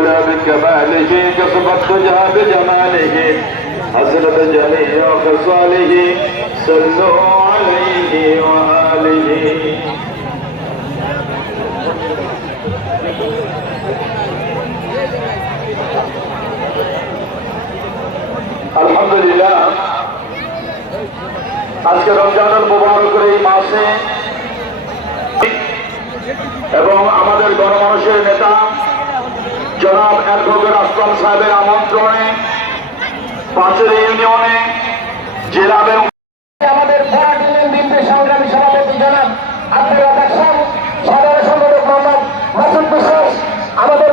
تعالى بكماله كسبت تجها بجماله حسنت جميع خصاله صلوا عليه وآله আলহামদুলিল্লাহ আজকে রমজানুল মুবারকের এই মাসে এবং আমাদের গণমানুষের আসলাম সাহেবের আমন্ত্রণে, পাঁচের ইউনিয়নে জেলা এবং সাধারণ সম্পাদক মোহাম্মদ মাসুদ বিশ্বাস আমাদের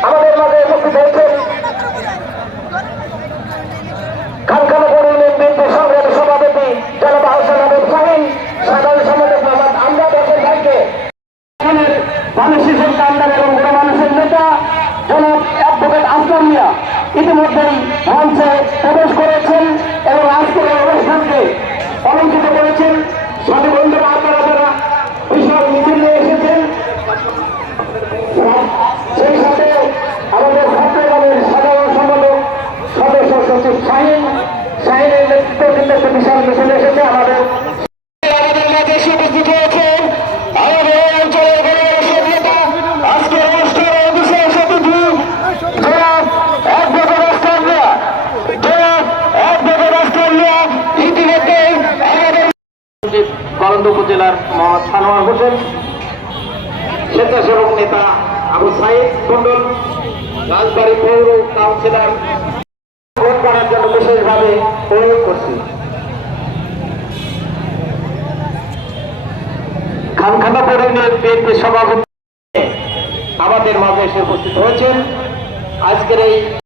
আমাদের মাঝে উপস্থিত হয়েছেন। খানখানাপুর ইউনিয়ন বিএনপির সংগ্রামী সভাপতি জনাব আহসান আবেদ শাহিন সাধারণ সম্পাদক মোহাম্মদ আমজাদ হোসেন ভাইকে এখানের মানুষের সন্তান এবং বড় মানুষের নেতা জনাব অ্যাডভোকেট আসলাম মিয়া ইতিমধ্যেই মঞ্চে প্রবেশ করেছেন কলন্দ উপজেলার মোহাম্মদ সানোয়ার হোসেন, স্বেচ্ছাসেবক নেতা আবু সাইদ মন্ডল রাজবাড়ী পৌর কাউন্সিলর ভোট করার জন্য বিশেষভাবে অনুরোধ করছি। খানখানাপুর ইউনিয়ন বিএনপির সভাপতি আমাদের মাঝে এসে উপস্থিত হয়েছেন। আজকের এই